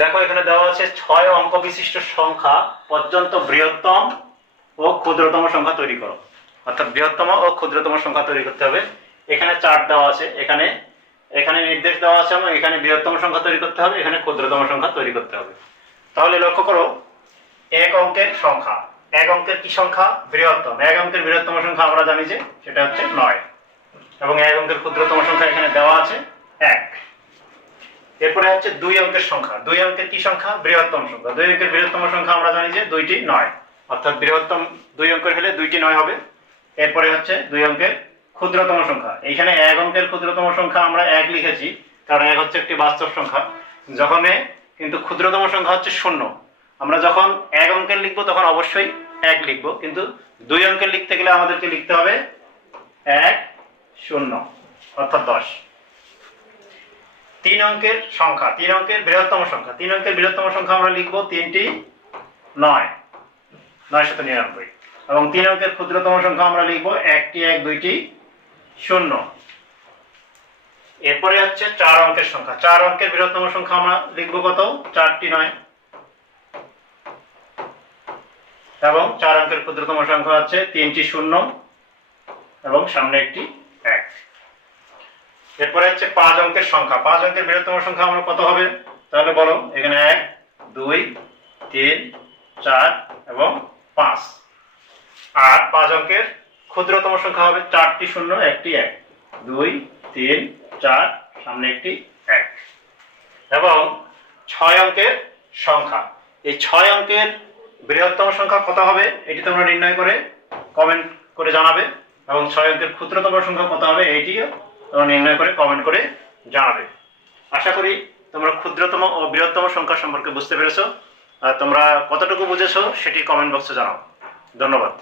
দেখো, এখানে দেওয়া আছে ছয় অঙ্ক বিশিষ্ট সংখ্যা পর্যন্ত বৃহত্তম ও ক্ষুদ্রতম সংখ্যা তৈরি করো। অর্থাৎ বৃহত্তম ও ক্ষুদ্রতম সংখ্যা তৈরি করতে হবে। এখানে চার্ট দেওয়া আছে, এখানে এখানে নির্দেশ দেওয়া আছে এবং এখানে বৃহত্তম সংখ্যা তৈরি করতে হবে, এখানে ক্ষুদ্রতম সংখ্যা তৈরি করতে হবে। তাহলে লক্ষ্য করো, এক অঙ্কের সংখ্যা। এক অঙ্কের কি সংখ্যা? বৃহত্তম। এক অঙ্কের বৃহত্তম সংখ্যা আমরা জানি যে সেটা হচ্ছে নয়। এবং এক অঙ্কের ক্ষুদ্রতম সংখ্যা এখানে দেওয়া আছে এক। এরপরে হচ্ছে দুই অঙ্কের সংখ্যা। দুই অঙ্কের কি সংখ্যা? বৃহত্তম সংখ্যা। দুই অঙ্কের বৃহত্তম সংখ্যা আমরা জানি যে দুইটি নয়। অর্থাৎ বৃহত্তম দুই অঙ্কের হলে দুইটি নয় হবে। এরপরে হচ্ছে দুই অঙ্কের ক্ষুদ্রতম সংখ্যা। এইখানে এক অঙ্কের ক্ষুদ্রতম সংখ্যা আমরা এক লিখেছি, কারণ এক হচ্ছে একটি বাস্তব সংখ্যা। যখন কিন্তু ক্ষুদ্রতম সংখ্যা হচ্ছে শূন্য। আমরা যখন এক অঙ্কের লিখব, তখন অবশ্যই এক লিখব। কিন্তু দুই অঙ্কের লিখতে গেলে আমাদেরকে লিখতে হবে এক শূন্য, অর্থাৎ দশ। তিন অঙ্কের সংখ্যা, তিন অঙ্কের বৃহত্তম সংখ্যা, তিন অঙ্কের বৃহত্তম সংখ্যা আমরা লিখব তিনটি নয় নয়শত নিরানব্বই। এবং তিন অঙ্কের ক্ষুদ্রতম সংখ্যা আমরা লিখব একটি, এক, দুইটি, শূন্য। এরপরে হচ্ছে চার অঙ্কের সংখ্যা। চার অঙ্কের বৃহত্তম সংখ্যা আমরা লিখব কত? চারটি নয়। এবং চার অঙ্কের ক্ষুদ্রতম সংখ্যা হচ্ছে তিনটি শূন্য এবং সামনে একটি এক। এরপরে হচ্ছে পাঁচ অঙ্কের সংখ্যা। পাঁচ অঙ্কের বৃহত্তম সংখ্যা আমরা কত হবে? তাহলে বলো, এখানে এক, দুই, তিন, চার এবং পাঁচ। আর পাঁচ অঙ্কের ক্ষুদ্রতম সংখ্যা হবে চারটি শূন্য, একটি এক। দুই, তিন, চার, সামনে একটি এক। এবং ছয় অঙ্কের সংখ্যা। এই ছয় অঙ্কের বৃহত্তম সংখ্যা কত হবে? এটি তোমরা নির্ণয় করে কমেন্ট করে জানাবে। এবং ছয় অঙ্কের ক্ষুদ্রতম সংখ্যা কত হবে? এইটিও নির্ণয় করে কমেন্ট করে জানাবে। আশা করি তোমরা ক্ষুদ্রতম ও বৃহত্তম সংখ্যা সম্পর্কে বুঝতে পেরেছ। আর তোমরা কতটুকু বুঝেছ সেটি কমেন্ট বক্সে জানাও। ধন্যবাদ।